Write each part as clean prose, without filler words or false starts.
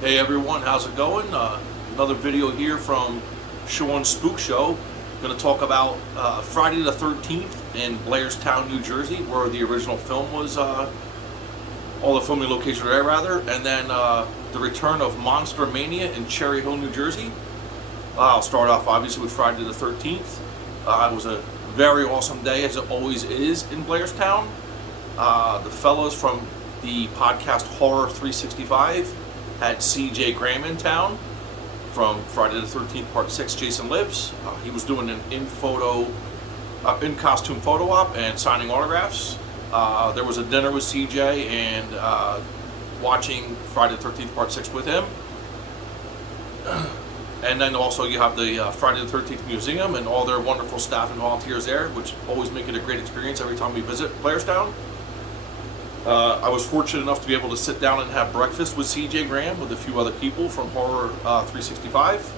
Hey everyone, how's it going? Another video here from Sean's Spook Show. Going to talk about Friday the 13th in Blairstown, New Jersey, where the original film was, all the filming locations were there rather, and then the return of Monster Mania in Cherry Hill, New Jersey. I'll start off obviously with Friday the 13th. It was a very awesome day, as it always is in Blairstown. The fellows from the podcast Horror 365 had CJ Graham in town from Friday the 13th Part 6, Jason Lives. He was doing an in-costume photo op and signing autographs. There was a dinner with CJ and watching Friday the 13th Part 6 with him. And then also you have the Friday the 13th Museum and all their wonderful staff and volunteers there, which always make it a great experience every time we visit Blairstown. I was fortunate enough to be able to sit down and have breakfast with CJ Graham with a few other people from Horror 365.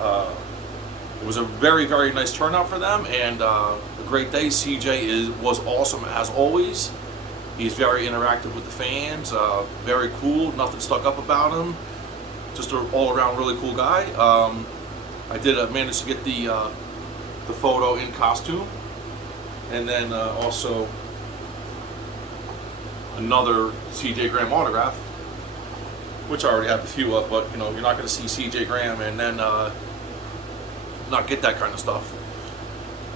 It was a very, very nice turnout for them, and a great day. CJ was awesome as always. He's very interactive with the fans, very cool, nothing stuck up about him. Just an all-around really cool guy. I did manage to get the photo in costume, and then also another CJ Graham autograph, which I already have a few of, but you know, you're not going to see CJ Graham and then not get that kind of stuff.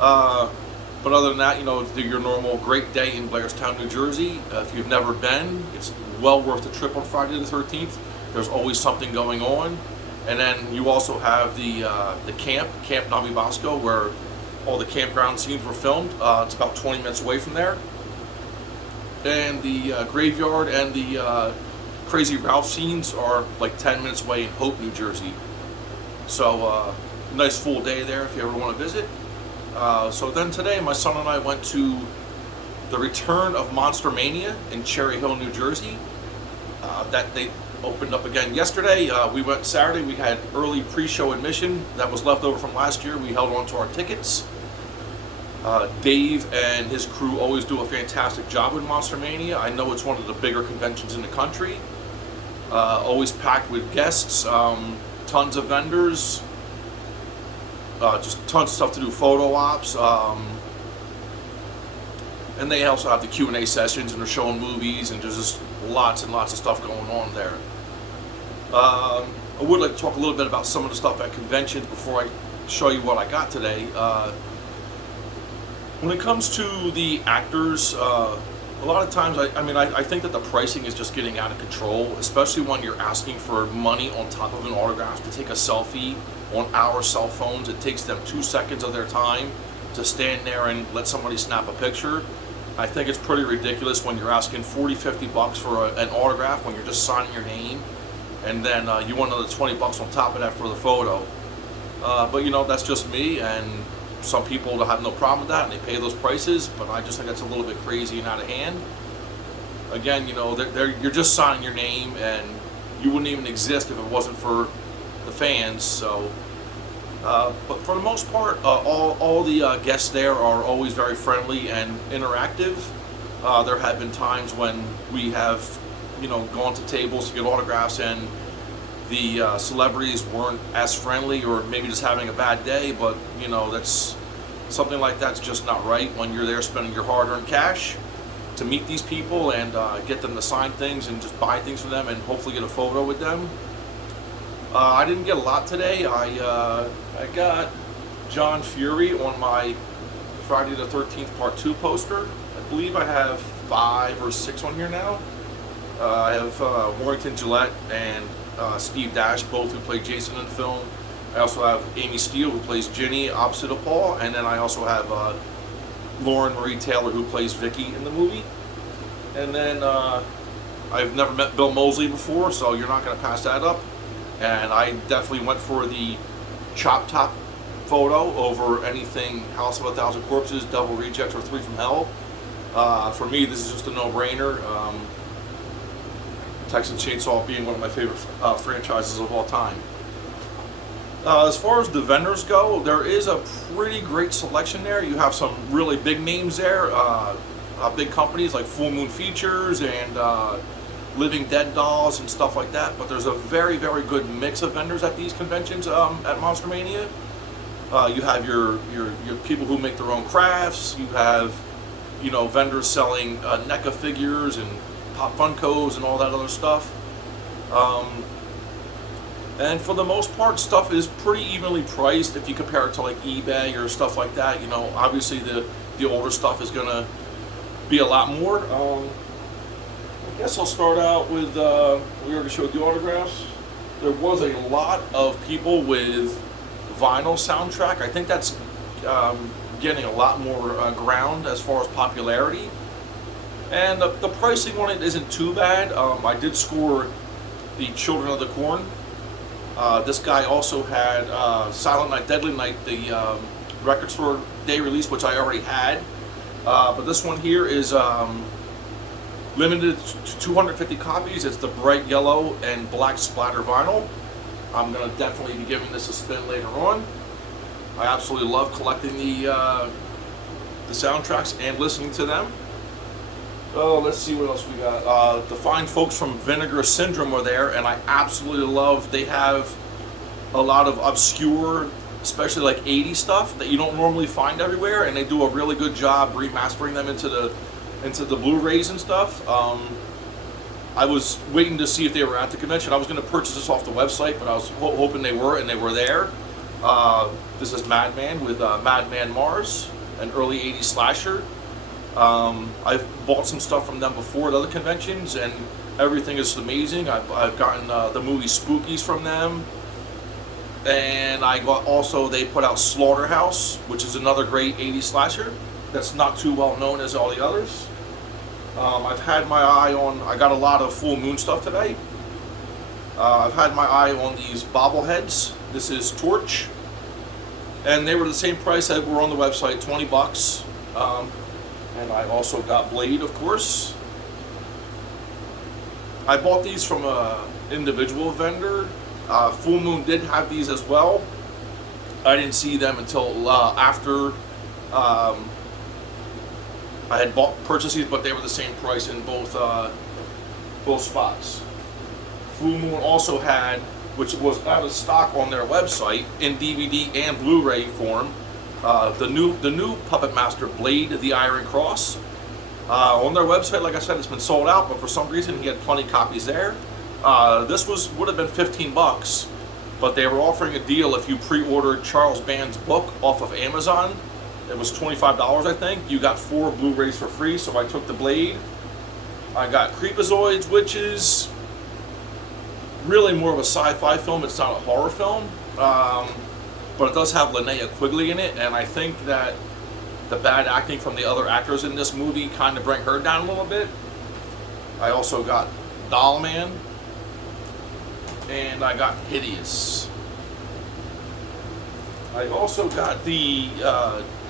But other than that, you know, your normal great day in Blairstown, New Jersey. If you've never been, it's well worth the trip on Friday the 13th. There's always something going on. And then you also have the Camp Navi Bosco, where all the campground scenes were filmed. It's about 20 minutes away from there. And the graveyard and the Crazy Ralph scenes are like 10 minutes away in Hope, New Jersey. So nice full day there if you ever want to visit. So then today my son and I went to the return of Monster Mania in Cherry Hill, New Jersey. That they opened up again yesterday. We went Saturday. We had early pre-show admission that was left over from last year. We held on to our tickets. Dave and his crew always do a fantastic job with Monster Mania. I know it's one of the bigger conventions in the country. Always packed with guests, tons of vendors, just tons of stuff to do, photo ops. And they also have the Q&A sessions, and they're showing movies, and there's just lots and lots of stuff going on there. I would like to talk a little bit about some of the stuff at conventions before I show you what I got today. When it comes to the actors, a lot of times, I think that the pricing is just getting out of control, especially when you're asking for money on top of an autograph to take a selfie on our cell phones. It takes them 2 seconds of their time to stand there and let somebody snap a picture. I think it's pretty ridiculous when you're asking $40-50 for an autograph when you're just signing your name, and then you want another $20 on top of that for the photo. But you know, that's just me, and some people have no problem with that and they pay those prices, but I just think that's a little bit crazy and out of hand. Again, you know, you're just signing your name, and you wouldn't even exist if it wasn't for the fans. So, but for the most part, all the guests there are always very friendly and interactive. There have been times when we have, you know, gone to tables to get autographs, and the celebrities weren't as friendly, or maybe just having a bad day. But you know, that's something like that's just not right when you're there spending your hard-earned cash to meet these people and get them to sign things and just buy things for them and hopefully get a photo with them. I didn't get a lot today. I got John Fury on my Friday the 13th Part 2 poster. I believe I have 5 or 6 on here now. I have Warrington Gillette and Steve Dash, both who played Jason in the film. I also have Amy Steele, who plays Ginny opposite of Paul, and then I also have Lauren Marie Taylor, who plays Vicky in the movie. And then I've never met Bill Moseley before, so you're not going to pass that up. And I definitely went for the chop top photo over anything House of a Thousand Corpses, Devil Rejects, or 3 from Hell. For me, this is just a no-brainer. Texas Chainsaw being one of my favorite franchises of all time. As far as the vendors go, there is a pretty great selection there. You have some really big names there, big companies like Full Moon Features and Living Dead dolls and stuff like that. But there's a very, very good mix of vendors at these conventions at Monster Mania. You have your people who make their own crafts. You have, vendors selling NECA figures and Pop Funkos and all that other stuff. And for the most part, stuff is pretty evenly priced if you compare it to like eBay or stuff like that. Obviously the older stuff is gonna be a lot more. I guess I'll start out with, we already showed the autographs. There was a lot of people with vinyl soundtrack. I think that's getting a lot more ground as far as popularity. And the pricing on it isn't too bad. I did score the Children of the Corn. This guy also had Silent Night, Deadly Night, the record store day release, which I already had. But this one here is limited to 250 copies. It's the bright yellow and black splatter vinyl. I'm going to definitely be giving this a spin later on. I absolutely love collecting the soundtracks and listening to them. Oh, let's see what else we got. The fine folks from Vinegar Syndrome were there, and I absolutely love. They have a lot of obscure, especially like 80s stuff that you don't normally find everywhere, and they do a really good job remastering them into the Blu-rays and stuff. I was waiting to see if they were at the convention. I was going to purchase this off the website, but I was hoping they were, and they were there. This is Madman with Madman Mars, an early 80s slasher. I've bought some stuff from them before at other conventions, and everything is amazing. I've gotten the movie Spookies from them, and I got also, they put out Slaughterhouse, which is another great 80s slasher that's not too well known as all the others. I've had my eye on, I got a lot of Full Moon stuff today. I've had my eye on these bobbleheads. This is Torch, and they were the same price that were on the website, 20 bucks. And I also got Blade, of course. I bought these from an individual vendor. Full Moon did have these as well. I didn't see them until after I had purchased these, but they were the same price in both spots. Full Moon also had, which was out of stock on their website in DVD and Blu-ray form, the new Puppet Master Blade, the Iron Cross. On their website, like I said, it's been sold out, but for some reason he had plenty of copies there. This would have been 15 bucks, but they were offering a deal if you pre-ordered Charles Band's book off of Amazon. It was $25, I think. You got 4 Blu-rays for free, so I took the Blade. I got Creepazoids, which is really more of a sci-fi film. It's not a horror film. But it does have Linnea Quigley in it, and I think that the bad acting from the other actors in this movie kind of bring her down a little bit. I also got Doll Man, and I got Hideous. I also got the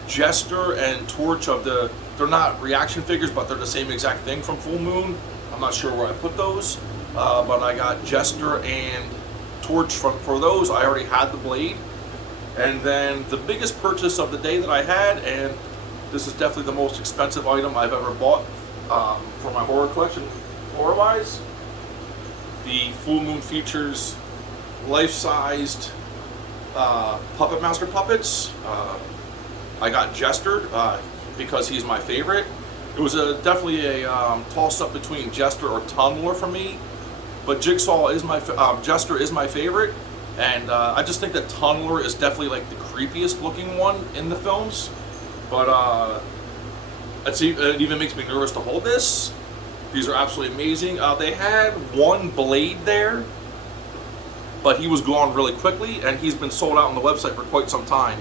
Jester and Torch of they're not reaction figures, but they're the same exact thing from Full Moon. I'm not sure where I put those, but I got Jester and Torch for those. I already had the Blade. And then the biggest purchase of the day that I had, and this is definitely the most expensive item I've ever bought for my horror collection, horror-wise. The Full Moon features life-sized Puppet Master puppets. I got Jester because he's my favorite. It was definitely a toss-up between Jester or Tunnler for me, but Jigsaw is Jester is my favorite. And I just think that Tunnler is definitely like the creepiest looking one in the films. But it even makes me nervous to hold this. These are absolutely amazing. They had one Blade there, but he was gone really quickly, and he's been sold out on the website for quite some time.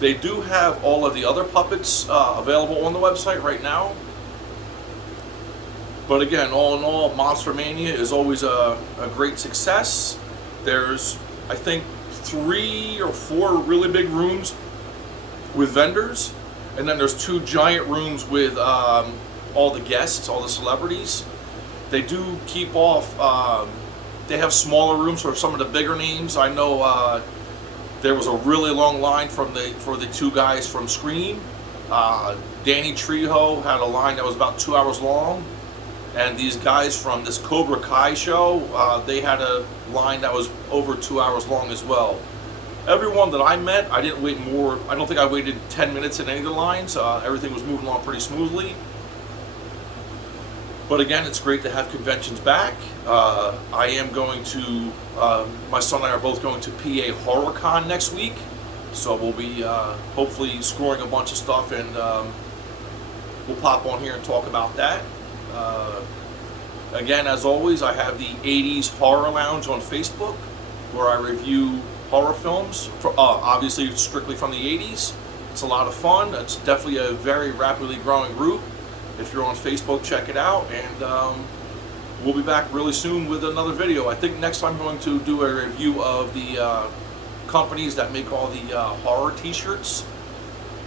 They do have all of the other puppets available on the website right now. But again, all in all, Monster Mania is always a great success. There's, I think, 3 or 4 really big rooms with vendors, and then there's 2 giant rooms with all the guests, all the celebrities. They do keep off, they have smaller rooms for some of the bigger names. I know there was a really long line for the 2 guys from Scream. Danny Trejo had a line that was about 2 hours long. And these guys from this Cobra Kai show, they had a line that was over 2 hours long as well. Everyone that I met, I didn't wait more. I don't think I waited 10 minutes in any of the lines. Everything was moving along pretty smoothly. But again, it's great to have conventions back. I am going to, my son and I are both going to PA HorrorCon next week. So we'll be hopefully scoring a bunch of stuff, and we'll pop on here and talk about that. Again, as always, I have the 80s Horror Lounge on Facebook, where I review horror films, obviously strictly from the 80s. It's a lot of fun. It's definitely a very rapidly growing group. If you're on Facebook, check it out, and we'll be back really soon with another video. I think next I'm going to do a review of the companies that make all the horror t-shirts.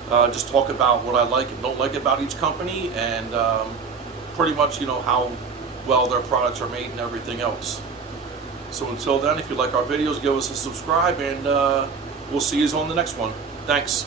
Just talk about what I like and don't like about each company, and pretty much, how well their products are made and everything else. So until then, if you like our videos, give us a subscribe, and we'll see you on the next one. Thanks.